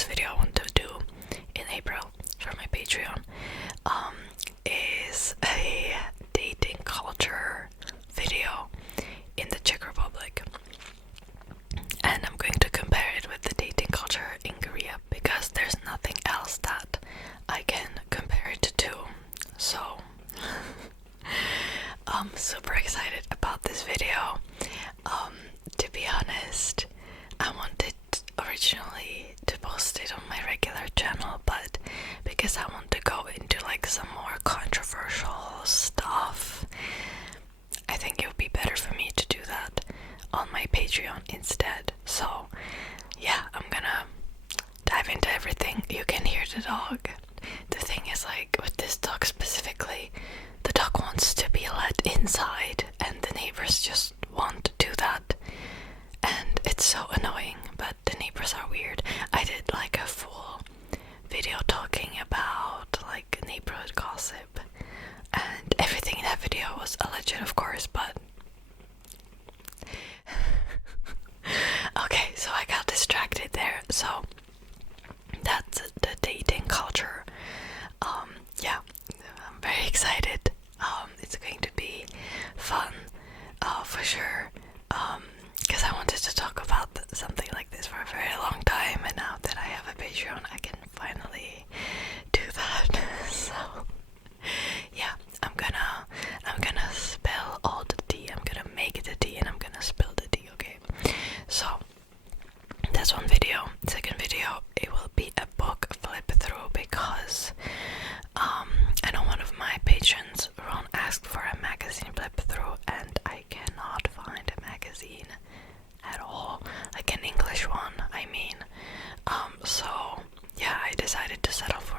first video I want to do in April for my Patreon is a dating culture video in the Czech Republic. And I'm going to compare it with the dating culture in Korea because there's nothing else that I can compare it to. So I'm super excited about this video. To be honest, I wanted originally to post it on my regular channel, but because I want to go into like some more controversial stuff, I think it would be better for me to do that on my Patreon instead. So yeah, I'm gonna dive into everything. You can hear the dog. The thing is, like, with this dog specifically, the dog wants to be let inside and the neighbors just won't do that, and it's so annoying, but the neighbors are weird. I did like a full video talking about like neighborhood gossip, and everything in that video was alleged, of course, but okay, so I got distracted there. So that's the dating culture. Yeah, I'm very excited. It's going to be fun, for sure. Because I wanted to talk about something like this for a very long time, and now that I have a Patreon, I can finally do that. So yeah, I'm gonna spill all the tea. I'm gonna make the tea and I'm gonna spill the tea. Okay, so that's one video. Second video, it will be a book flip through because I know one of my patrons, Ron, asked for a magazine flip through, and I cannot find a magazine at all, like an English one, I mean. So yeah, I decided to settle for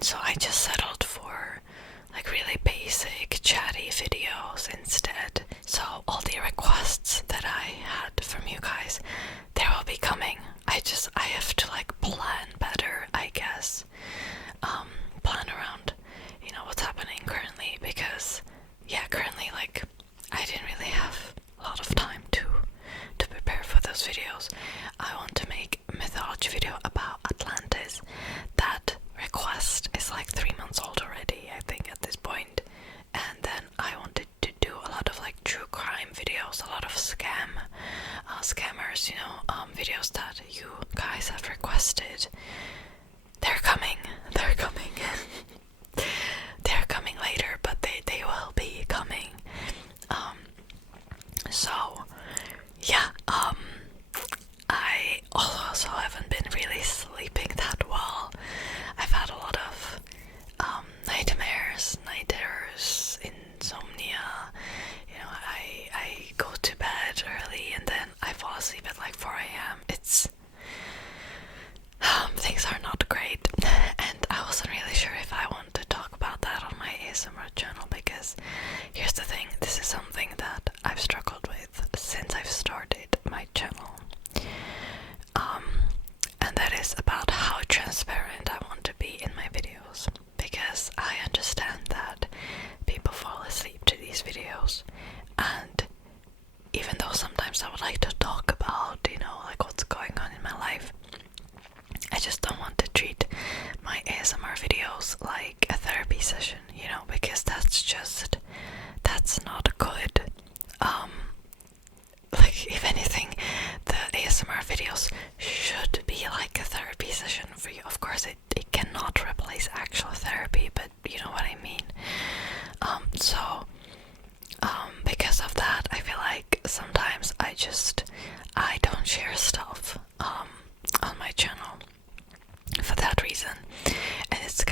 So I just settled for like really basic chatty videos instead. So all the requests that I had from you guys, they will be coming. I have to like plan better, I guess. Plan around, what's happening currently, because yeah, currently like I didn't really have a lot of time to prepare for those videos. I want to make a mythology video about Atlantis. That request is like 3 months old already, I think, at this point. And then I wanted to do a lot of like true crime videos, a lot of scammers, videos that you guys have requested. They're coming. They're coming later, but they will be coming. So yeah, I also haven't been really sleeping that well. I've had a lot of nightmares, night terrors, insomnia. I go to bed early and then I fall asleep at like 4 a.m. It's things are not great, and I wasn't really sure if I want to talk about that on my ASMR channel, because here's the thing, this is something that I've struggled with since I've started my channel. And that is about how transparent I want to be in my videos, because I understand that people fall asleep to these videos, and even though sometimes I would like to talk about, like what's going on in my life, I just don't want to treat my ASMR videos like a therapy session, because that's not good. Like, if anything, the ASMR videos should be like a therapy session for you. Of course, it cannot replace actual therapy, but you know what I mean. Because of that, I feel like sometimes I don't share stuff on my channel for that reason, and it's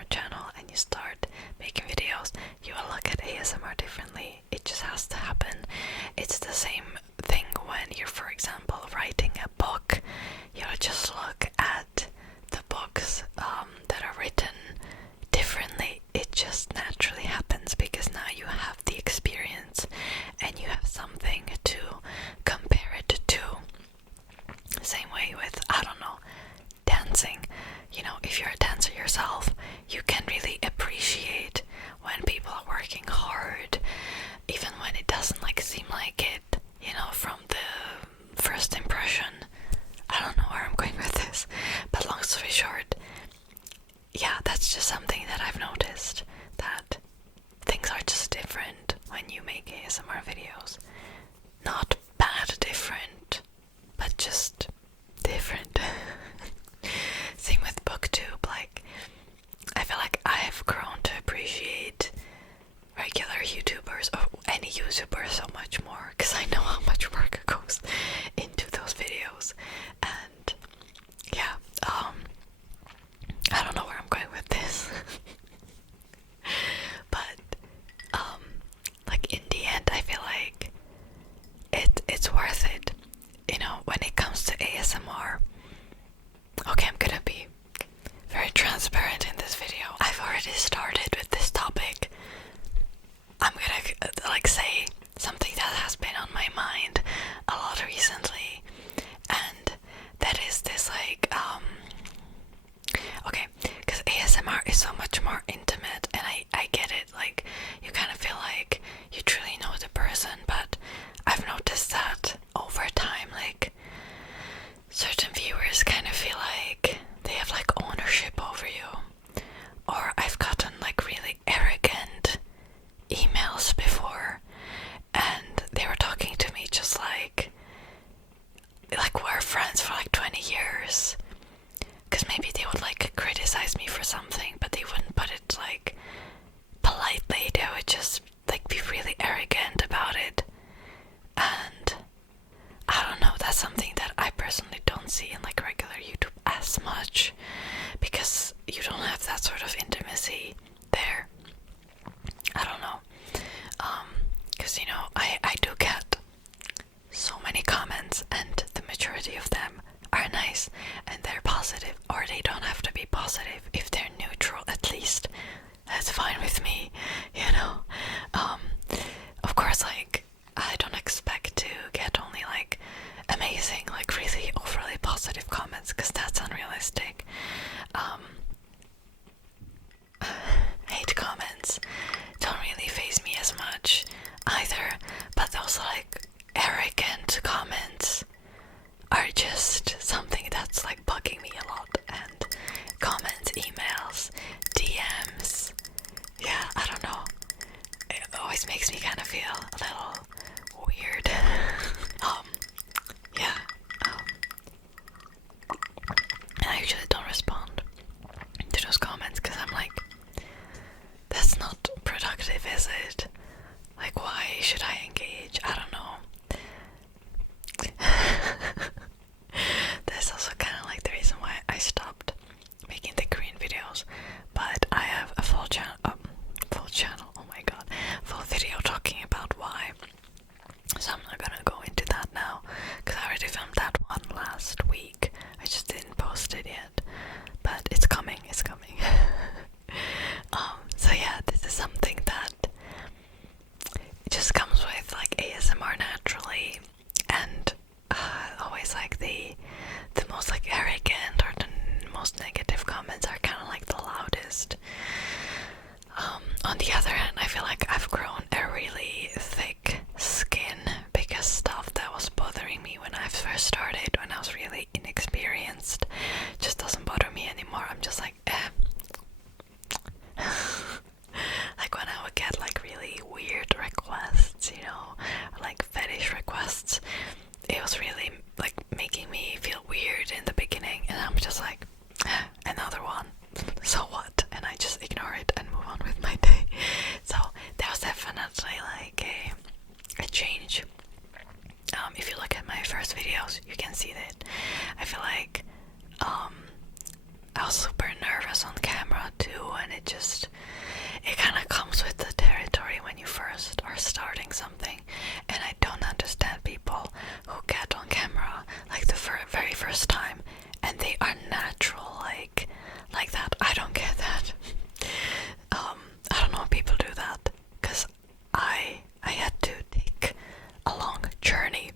ASMR channel and you start making videos, you will look at ASMR differently. It just has to happen. It's the same thing when you're, for example, writing a book. You'll just look at the books that are written differently. It just naturally happens because now you have the experience and you have something to compare it to. Same way with, I don't know, dancing. You know, if you're a dancer yourself, you can really appreciate when people are working hard, even when it doesn't like seem like it, you know, from the first impression. I don't know where I'm going with this, but long story short, yeah, that's just something that I've noticed, that things are just different when you make ASMR videos. Not bad different, but just different. Same with BookTube, like, I feel like I've grown to appreciate regular YouTubers, or any YouTuber, so much more, because I know how much work goes into those videos. And yeah, I don't know where I'm going with this. But like in the end, I feel like it's worth it, you know, when it comes to ASMR. Okay, I'm gonna be very transparent in this video. I've already started with this topic. I'm gonna like say something that has been on my mind a lot recently, and that is this like okay, because ASMR is so much more intimate, and I get it, like you kind of feel like you truly know the person, but I've noticed that over time, like certain viewers kind of feel like they have like ownership over you. Or I've gotten like really arrogant emails before, and they were talking to me just like we're friends for like 20 years. Because maybe they would like criticize me for something, but they wouldn't put it like politely. They would just like be really arrogant about it. And I don't know, that's something that I personally don't see in like regular YouTube as much, because you don't have that sort of intimacy there. I don't know, because you know, I do get so many comments, and the majority of them are nice and they're positive, or they don't have to be positive. If they're neutral, at least that's fine with me, you know. Of course, like I don't expect to get only like amazing, like really overly positive comments, because that's unrealistic. Hate comments don't really faze me as much either, but those like arrogant comments are just something that's like bugging me a lot. And comments, emails, DMs, yeah, I don't know, it always makes me kind of feel a little weird. Yeah, and I usually don't respond to those comments, because I'm like, that's not productive, is it? Like, why should I engage? I don't know. and it kind of comes with the territory when you first are starting something. And I don't understand people who get on camera like the very first time and they are natural like that. I don't get that. I don't know if people do that, because I had to take a long journey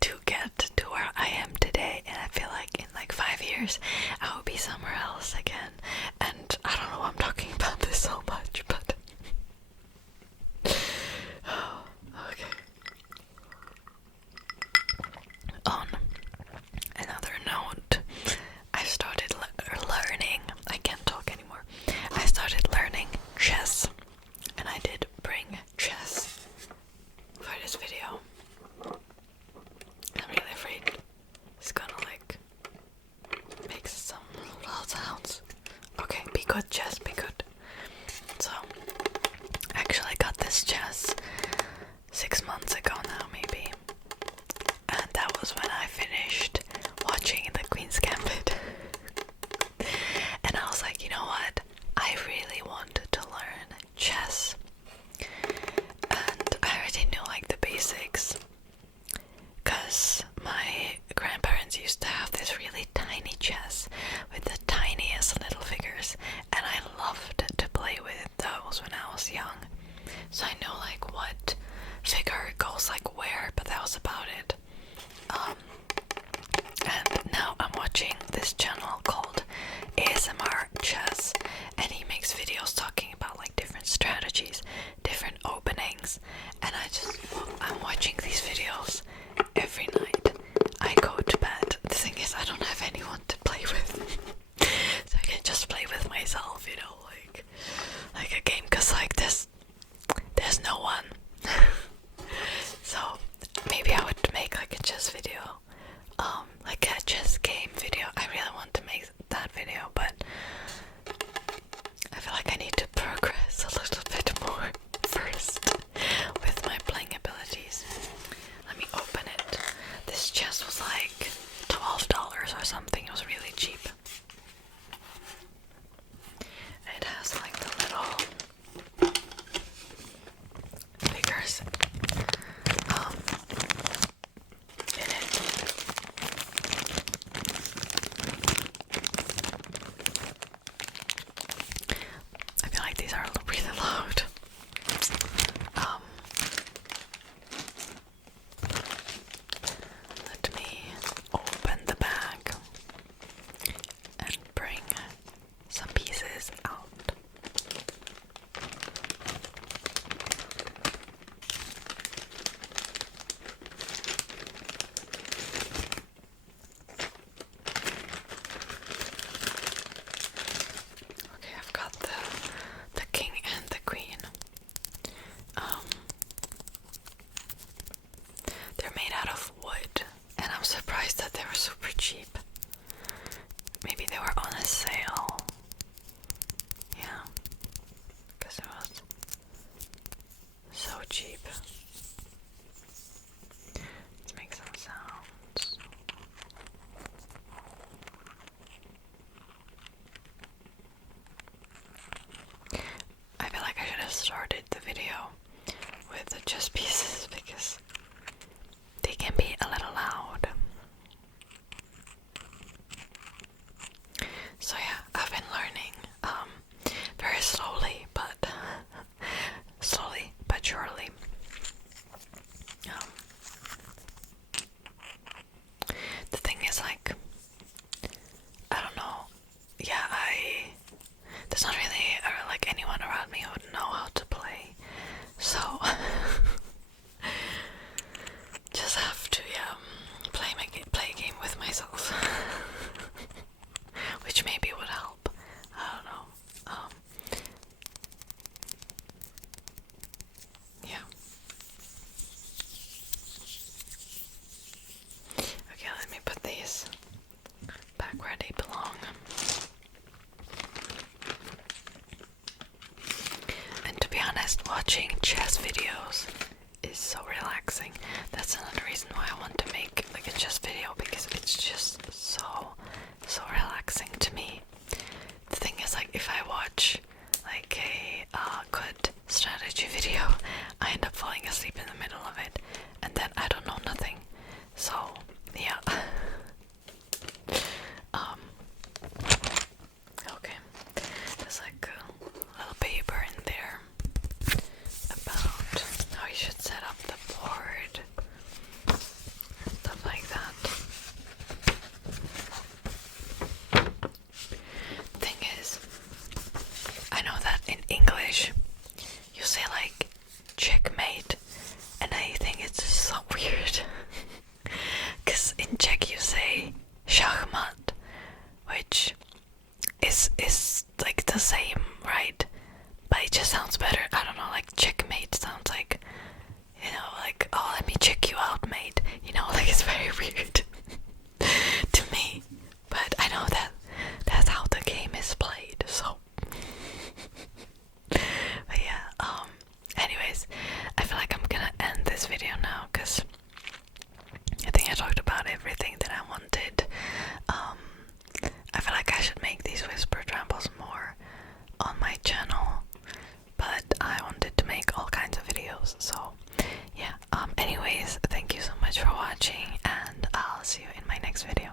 to get to where I am today, and I feel like in like 5 years I will be somewhere else again. And I don't know why I'm talking about this so much, but okay. On another note, I started learning. I can't talk anymore. I started learning chess, and I did bring chess for this video. I'm really afraid it's gonna like make some loud sounds. Okay, be good, chess, be good. So, I actually got this chess 6 months ago now, maybe. And that was when I finished watching The Queen's Gambit. And I was like, you know what? I really wanted to learn chess. And I already knew like the basics, because my grandparents used to have this really tiny chess with the tiniest little figures, and I loved to play with those when I was young. So I know like what figure goes like where, but that was about it. And now I'm watching this channel called ASMR Chess, and he makes videos talking about like different strategies, different openings, and I'm watching these videos every night I go to bed. The thing is, I don't have anyone to play with, so I can just play with myself, you know, like a game, because like there's no one. So maybe I would make like a chess video, like a chess game video. I really want to make that video, but I feel like I need to progress a little bit more first with my playing abilities. Let me open it. This chess was like $12 or something. It was really cheap. It has like the little figures in it. I feel like these are really loud. Let me open the bag and bring some pieces out. Okay, I've got the king and the queen. They're made out of wood, and I'm surprised that they were super cheap. Maybe they were on a sale. Yeah, because it was so cheap. Let's make some sounds. I feel like I should have started the video with the chess pieces, because they can be a little loud. So yeah, I've been learning very slowly but surely. The thing is, like, I don't know. Yeah, there's not really like anyone around me who would know how to play, so just have to play a game with myself, which maybe would help. I don't know. Yeah. Okay, let me put these back where they belong. And to be honest, watching chess videos is so relaxing. That's another reason why I want to make like a chess video, because it's just so relaxing to me. The thing is, like, if I watch strategy video, I end up falling asleep in the middle of it, and then I don't know nothing. So yeah. Okay. There's like a little paper in there about how you should set up the board and stuff like that. Thing is, I know that in English you say like checkmate, and I think it's so weird. Cause in Czech you say schachmat, which is like the same, right? But it just sounds better. I don't know, like checkmate sounds like, you know, like, oh, let me check you out, mate. You know, like it's very weird to me. But I know that that's how the game is played, so. But yeah, anyways, I feel like I'm gonna end this video now, because I think I talked about everything that I wanted. I feel like I should make these whispered rambles more on my channel, but I wanted to make all kinds of videos, so yeah. Anyways, thank you so much for watching, and I'll see you in my next video.